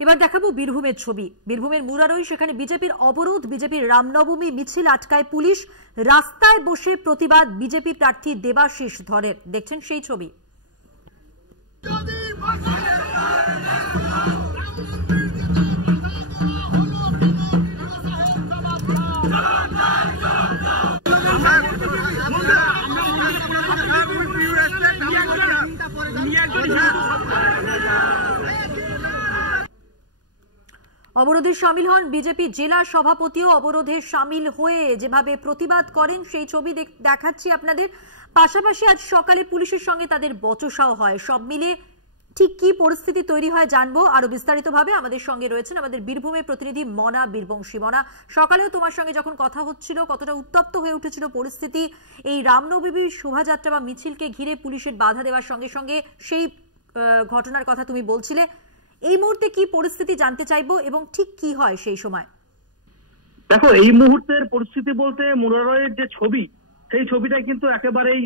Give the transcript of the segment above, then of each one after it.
এবার দেখাবো বীরভূমের ছবি। বীরভূমের মুরারই, সেখানে বিজেপির অবরোধ, বিজেপির রামনবমী মিছিল আটকায় পুলিশ, রাস্তায় বসে প্রতিবাদ বিজেপি প্রার্থী দেবাশিস ধরের। দেখছেন সেই ছবি। অবরোধে সামিল হন বিজেপি জেলা সভাপতিও। অবরোধে সামিল হয়ে যেভাবে প্রতিবাদ করেন সেই ছবি দেখাচ্ছি আপনাদের। পাশাপাশি আজ সকালে পুলিশের সঙ্গে তাদের বচসাও হয়। সব মিলে ঠিক কি পরিস্থিতি তৈরি হয় জানবো আরো বিস্তারিতভাবে। আমাদের সঙ্গে রয়েছেন আমাদের বীরভূমের প্রতিনিধি মনা বীরবংশী। মনা, সকালেও তোমার সঙ্গে যখন কথা হচ্ছিল কতটা উত্তপ্ত হয়ে উঠেছিল পরিস্থিতি এই রামনবমীর শোভাযাত্রা বা মিছিলকে ঘিরে পুলিশের বাধা দেওয়ার সঙ্গে সঙ্গে, সেই ঘটনার কথা তুমি বলছিলে। এই মুহূর্তে কি পরিস্থিতি জানতে চাইবো এবং ঠিক কি হয় সেই সময়। দেখো, এই মুহূর্তের পরিস্থিতি বলতে মুরারইয়ের যে ছবি, সেই ছবিটা কিন্তু একেবারেই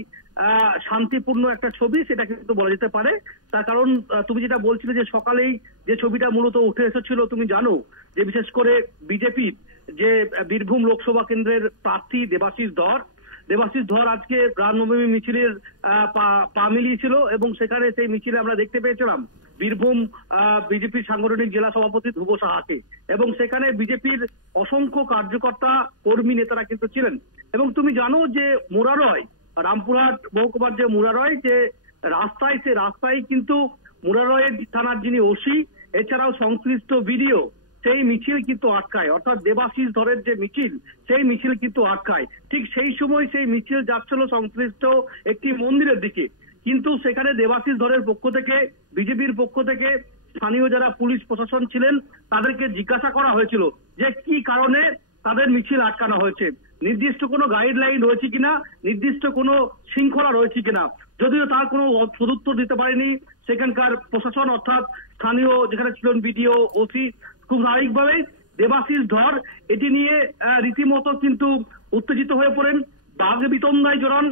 শান্তিপূর্ণ একটা ছবি, সেটা কিন্তু বলা যেতে পারে। তার কারণ তুমি যেটা বলছিলে যে সকালেই যে ছবিটা মূলত উঠে এসেছিল, তুমি জানো যে বিশেষ করে বিজেপির যে বীরভূম লোকসভা কেন্দ্রের প্রার্থী দেবাশিস ধর আজকে রামনবমী মিছিলের পা মিলিয়েছিল এবং সেখানে সেই মিছিলে আমরা দেখতে পেয়েছিলাম বীরভূম বিজেপির সাংগঠনিক জেলা সভাপতি ধ্রুব সাহাকে, এবং সেখানে বিজেপির অসংখ্য কার্যকর্তা কর্মী নেতারা কিন্তু ছিলেন। এবং তুমি জানো যে মুরারই, রামপুরহাট মহকুমার যে মুরারই যে রাস্তায়, সে রাস্তায় কিন্তু মুরারই থানার যিনি ওসি, এছাড়াও সংশ্লিষ্ট বিডিও সেই মিছিল কিন্তু আটকায়, অর্থাৎ দেবাশিস ধরের যে মিছিল, সেই মিছিল কিন্তু আটকায়। ঠিক সেই সময় সেই মিছিল যাচ্ছিল সংশ্লিষ্ট একটি মন্দিরের দিকে, কিন্তু সেখানে দেবাশিস ধরের পক্ষ থেকে, বিজেপির পক্ষ থেকে স্থানীয় যারা পুলিশ প্রশাসন ছিলেন তাদেরকে জিজ্ঞাসা করা হয়েছিল যে কি কারণে তাদের মিছিল আটকানো হয়েছে, নির্দিষ্ট কোনো গাইডলাইন রয়েছে কিনা, নির্দিষ্ট কোনো শৃঙ্খলা রয়েছে কিনা। যদিও তার কোনো সদুত্তর দিতে পারেনি সেখানকার প্রশাসন, অর্থাৎ স্থানীয় যেখানে ছিলেন বিডিও, ওসি। খুব স্বাভাবিকভাবেই দেবাশিস ধর এটি নিয়ে রীতিমতো কিন্তু উত্তেজিত হয়ে পড়েন, বাঘ বিতন্দায় জড়ান,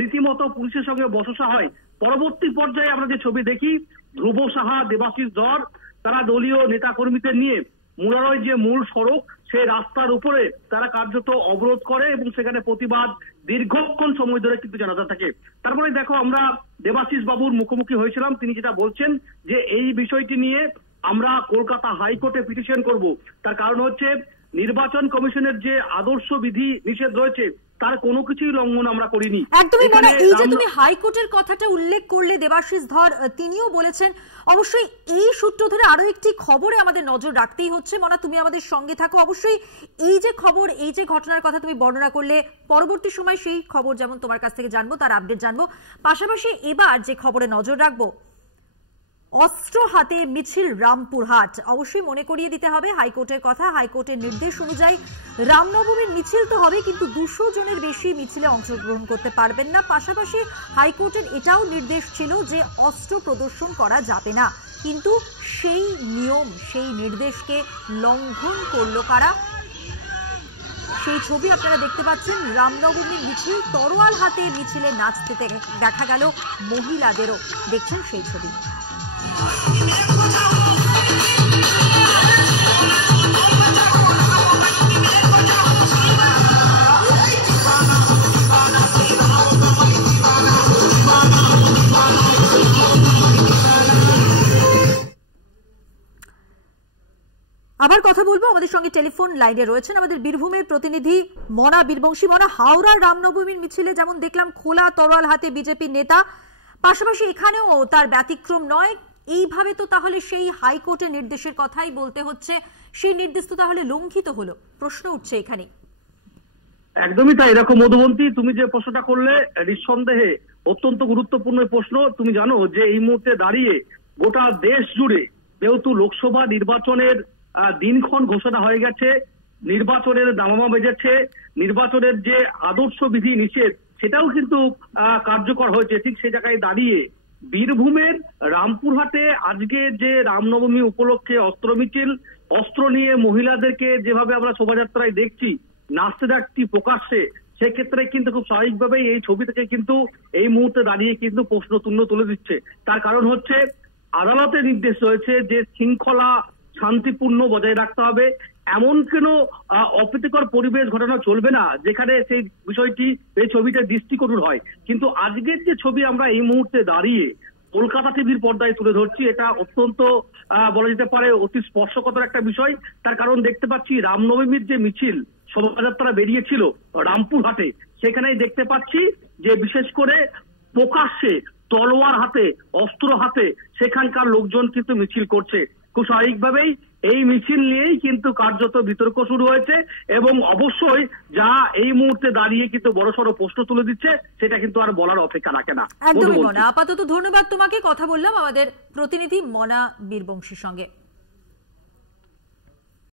রীতিমতো পুলিশের সঙ্গে বচসা হয়। পরবর্তী পর্যায়ে আমরা যে ছবি দেখি, ধ্রুব সাহা, দেবাশিস ধর তারা দলীয় নেতা কর্মীদের নিয়ে মুরারই যে মূল সড়ক, সেই রাস্তার উপরে তারা কার্যত অবরোধ করে এবং সেখানে প্রতিবাদ দীর্ঘক্ষণ সময় ধরে কিন্তু জানাতে থাকে। তারপরে দেখো, আমরা দেবাশিস বাবুর মুখোমুখি হয়েছিলাম, তিনি যেটা বলছেন যে এই বিষয়টি নিয়ে আমরা কলকাতা হাইকোর্টে পিটিশন করব। তার কারণ হচ্ছে নির্বাচন কমিশনের যে আদর্শ বিধি নিষেধ রয়েছে তার কোনো কিছুই লঙ্ঘন আমরা করিনি। একদমই মনে, এই যে তুমি হাইকোর্টের কথাটা উল্লেখ করলে, দেবাশিস ধর তিনিও বলেছেন। অবশ্যই এই সূত্র ধরে আরো একটি খবরে আমাদের নজর রাখতেই হচ্ছে। মনা, তুমি আমাদের সঙ্গে থাকো। অবশ্যই এই যে খবর, এই যে ঘটনার কথা তুমি বর্ণনা করলে, পরবর্তী সময় সেই খবর যেমন তোমার কাছ থেকে জানবো, তার আপডেট জানবো। পাশাপাশি এবার যে খবরে নজর রাখবো, অস্ত্র হাতে মিছিল রামপুরহাট। অবশ্যই মনে করিয়ে দিতে হবে হাইকোর্টের কথা। হাইকোর্টের নির্দেশ অনুযায়ী রামনবমীর মিছিল তো হবে, কিন্তু 200 জনের বেশি মিছিলে অংশগ্রহণ করতে পারবেন না। পাশাপাশি হাইকোর্টের এটাও নির্দেশ ছিল যে অস্ত্র প্রদর্শন করা যাবে না, কিন্তু সেই নিয়ম, সেই নির্দেশকে লঙ্ঘন করলো কারা? সেই ছবি আপনারা দেখতে পাচ্ছেন। রামনবমীর মিছিল, তরোয়াল হাতে মিছিলে নাচতে দেখা গেল মহিলাদেরও। দেখছেন সেই ছবি। আবার কথা বলবো, আমাদের সঙ্গে টেলিফোন লাইনে রয়েছেন আমাদের বীরভূমের প্রতিনিধি মনা বীরবংশী। মনা, হাওড়ার রামনবমীর মিছিলে যেমন দেখলাম খোলা তরোয়াল হাতে বিজেপি নেতা, পাশাপাশি এখানেও তার ব্যতিক্রম নয়। এইভাবে তো তাহলে সেই হাইকোর্টের নির্দেশের কথাই বলতে হচ্ছে, সেই নির্দেশ তো তাহলে লঙ্ঘিত হলো, প্রশ্ন উঠছে এখানে। একদমই তাই। এরকম মধুবন্তী, তুমি যে প্রশ্নটা করলে নিঃসন্দেহে অত্যন্ত গুরুত্বপূর্ণ প্রশ্ন। তুমি জানো যে এই মুহূর্তে দাঁড়িয়ে গোটা দেশ জুড়ে যেহেতু লোকসভা নির্বাচনের দিনক্ষণ ঘোষণা হয়ে গেছে, নির্বাচনের দামামা বেজেছে, নির্বাচনের যে আদর্শ বিধি নিষেধ সেটাও কিন্তু কার্যকর হয়েছে। ঠিক সেই জায়গায় দাঁড়িয়ে বীরভূমের রামপুরহাটে আজকে যে রামনবমী উপলক্ষে অস্ত্র মিছিল, অস্ত্র নিয়ে মহিলাদেরকে যেভাবে আমরা শোভাযাত্রায় দেখছি নাচতে দেখছি প্রকাশ্যে, সেক্ষেত্রে কিন্তু খুব স্বাভাবিকভাবেই এই ছবি থেকে কিন্তু এই মুহূর্তে দাঁড়িয়ে কিন্তু প্রশ্ন তুলে দিচ্ছে। তার কারণ হচ্ছে আদালতের নির্দেশ রয়েছে যে শৃঙ্খলা শান্তিপূর্ণ বজায় রাখতে হবে। এমন কেন অপ্রীতিকর পরিবেশ ঘটনা চলবে না যেখানে সেই বিষয়টি, এই ছবিটা দৃষ্টিকটু হয়। কিন্তু আজকের যে ছবি আমরা এই মুহূর্তে দাঁড়িয়ে কলকাতা টিভির পর্দায় তুলে ধরছি, এটা অত্যন্ত বলা যেতে পারে অতি স্পর্শকাতর একটা বিষয়। তার কারণ দেখতে পাচ্ছি রামনবমীর যে মিছিল শোভাযাত্রা বেরিয়েছিল রামপুরহাটে, সেখানেই দেখতে পাচ্ছি যে বিশেষ করে প্রকাশ্যে তলোয়ার হাতে, অস্ত্র হাতে সেখানকার লোকজন কিন্তু মিছিল করছে। খুব স্বাভাবিকভাবেই এই মিছিল নিয়েই কিন্তু কার্যত বিতর্ক শুরু হয়েছে এবং অবশ্যই যা এই মুহূর্তে দাঁড়িয়ে কিন্তু বড়সড় প্রশ্ন তুলে দিচ্ছে, সেটা কিন্তু আর বলার অপেক্ষা রাখে না। একদমই মনা, আপাতত ধন্যবাদ তোমাকে। কথা বললাম আমাদের প্রতিনিধি মনা বীরবংশীর সঙ্গে।